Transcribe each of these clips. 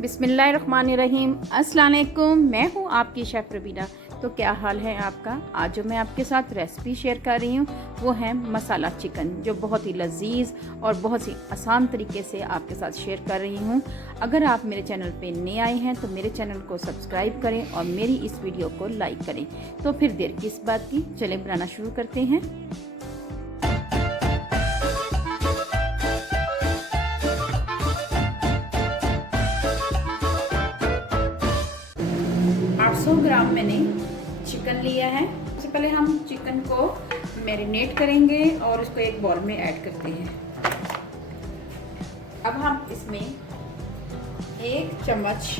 बिस्मिल्लाहिर्रहमानिर्रहीम। अस्सलाम वालेकुम। मैं हूँ आपकी शेफ़ रबीना। तो क्या हाल है आपका? आज जो मैं आपके साथ रेसिपी शेयर कर रही हूँ वो है मसाला चिकन, जो बहुत ही लजीज और बहुत ही आसान तरीके से आपके साथ शेयर कर रही हूँ। अगर आप मेरे चैनल पे नए आए हैं तो मेरे चैनल को सब्सक्राइब करें और मेरी इस वीडियो को लाइक करें। तो फिर देर किस बात की, चलें बनाना शुरू करते हैं। 800 ग्राम मैंने चिकन लिया है। सबसे पहले हम चिकन को मैरिनेट करेंगे और उसको एक बॉल में ऐड करते हैं। अब हम इसमें 1 चम्मच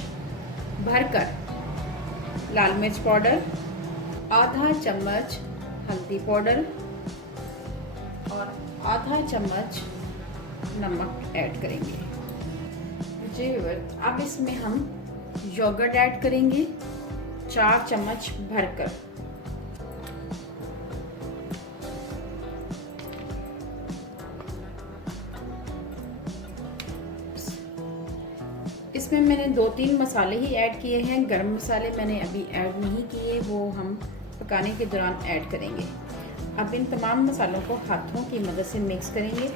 भरकर लाल मिर्च पाउडर, आधा चम्मच हल्दी पाउडर और आधा चम्मच नमक ऐड करेंगे। जी, अब इसमें हम योगर्ट ऐड करेंगे 4 चम्मच भरकर। इसमें मैंने 2-3 मसाले ही ऐड किए हैं। गरम मसाले मैंने अभी ऐड नहीं किए, वो हम पकाने के दौरान ऐड करेंगे। अब इन तमाम मसालों को हाथों की मदद से मिक्स करेंगे।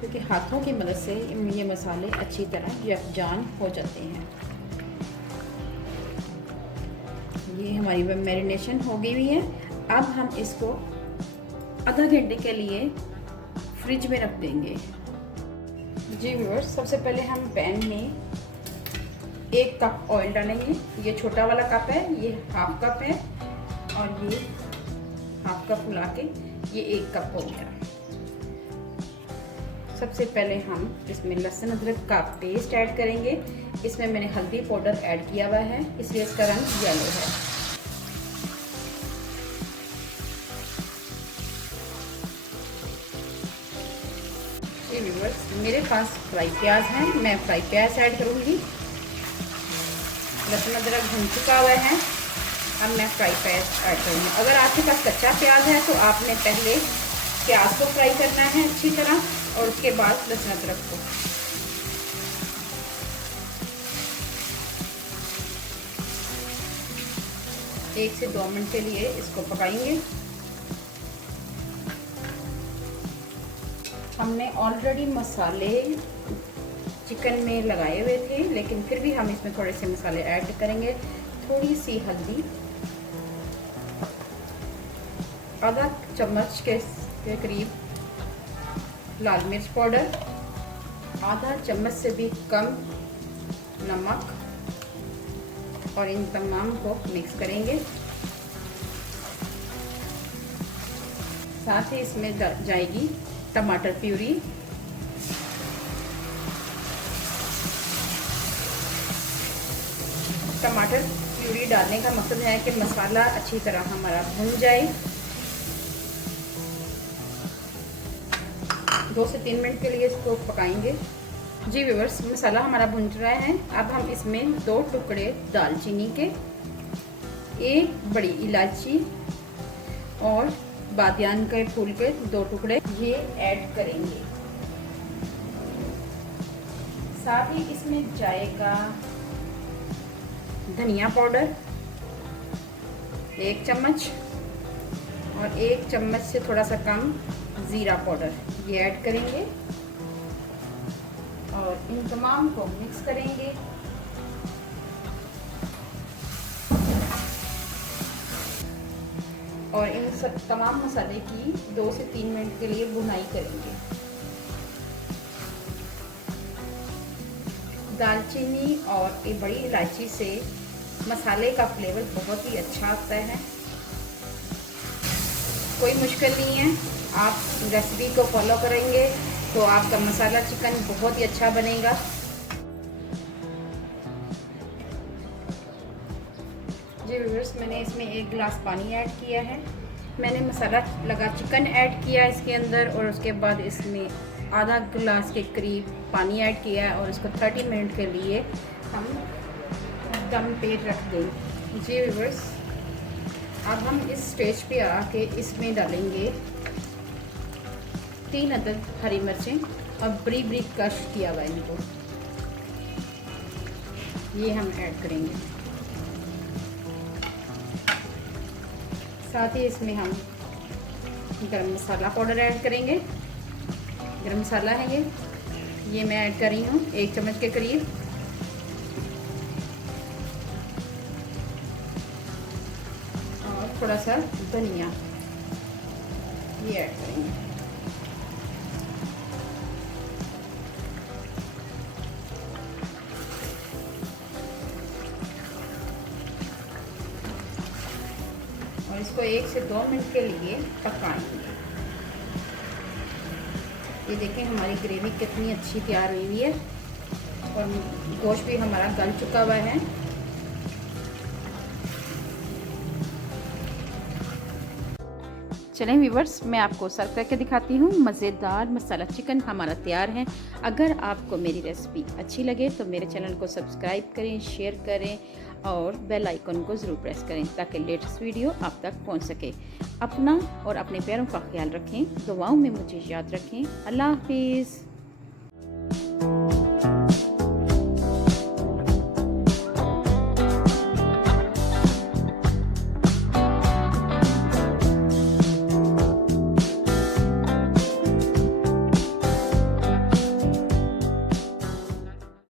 क्योंकि हाथों की मदद से ये मसाले अच्छी तरह यकजान हो जाते हैं। ये हमारी मैरिनेशन हो गई हुई है। अब हम इसको आधा घंटे के लिए फ्रिज में रख देंगे। जी व्यूअर्स, सबसे पहले हम पैन में 1 कप ऑयल डालेंगे। ये छोटा वाला कप है, ये हाफ कप है और ये हाफ कप मिला के ये 1 कप हो गया। सबसे पहले हम इसमें लहसुन अदरक का पेस्ट ऐड करेंगे। इसमें मैंने हल्दी पाउडर ऐड किया हुआ है, इसलिए इसका रंग येलो है। ये व्यूअर्स, मेरे पास फ्राई प्याज है, मैं फ्राई प्याज ऐड करूँगी। लहसुन अदरक भुन चुका हुआ है, अब मैं फ्राई प्याज ऐड करूँगी। अगर आपके पास कच्चा प्याज है तो आपने पहले प्याज को फ्राई करना है अच्छी तरह और उसके बाद लहसुन अदरक को। एक से 2 मिनट के लिए इसको पकाएंगे। हमने ऑलरेडी मसाले चिकन में लगाए हुए थे, लेकिन फिर भी हम इसमें थोड़े से मसाले ऐड करेंगे। थोड़ी सी हल्दी, आधा चम्मच के करीब लाल मिर्च पाउडर, आधा चम्मच से भी कम नमक और इन तमाम को मिक्स करेंगे। साथ ही इसमें जाएगी टमाटर प्यूरी, टमाटर प्यूरी डालने का मकसद है कि मसाला अच्छी तरह हमारा भुन जाए। 2 से 3 मिनट के लिए इसको पकाएंगे। जी व्यूअर्स, मसाला हमारा भुन रहा है। अब हम इसमें 2 टुकड़े दालचीनी के, 1 बड़ी इलायची और बादियान के फूल के 2 टुकड़े ये ऐड करेंगे। साथ ही इसमें जाएगा धनिया पाउडर 1 चम्मच और 1 चम्मच से थोड़ा सा कम ज़ीरा पाउडर, ये ऐड करेंगे और इन तमाम को मिक्स करेंगे। और इन सब तमाम मसाले की 2 से 3 मिनट के लिए भुनाई करेंगे। दालचीनी और एक बड़ी इलायची से मसाले का फ्लेवर बहुत ही अच्छा आता है। कोई मुश्किल नहीं है, आप रेसिपी को फॉलो करेंगे तो आपका मसाला चिकन बहुत ही अच्छा बनेगा। जी व्यूअर्स, मैंने इसमें 1 गिलास पानी ऐड किया है। मैंने मसाला लगा चिकन ऐड किया इसके अंदर और उसके बाद इसमें आधा गिलास के करीब पानी ऐड किया है और इसको 30 मिनट के लिए हम दम पे रख देंगे। जी व्यूअर्स, अब हम इस स्टेज पे आके इसमें डालेंगे 3 अदद हरी मिर्चें और बरीक बरीक कश किया हुआ है इनको, ये हम ऐड करेंगे। साथ ही इसमें हम गरम मसाला पाउडर ऐड करेंगे। गरम मसाला है ये मैं ऐड कर रही हूँ 1 चम्मच के करीब। और थोड़ा सा धनिया ये ऐड करेंगे। और इसको 1 से 2 मिनट के लिए पकाएंगे। ये देखें हमारी ग्रेवी कितनी अच्छी तैयार हुई है और गोश्त भी हमारा गल चुका हुआ है। चलें व्यूवर्स, मैं आपको सर्व करके दिखाती हूँ। मज़ेदार मसाला चिकन हमारा तैयार है। अगर आपको मेरी रेसिपी अच्छी लगे तो मेरे चैनल को सब्सक्राइब करें, शेयर करें और बेल आइकन को ज़रूर प्रेस करें ताकि लेटेस्ट वीडियो आप तक पहुँच सके। अपना और अपने प्यारों का ख्याल रखें, दुआओं में मुझे याद रखें। अल्लाह हाफिज़।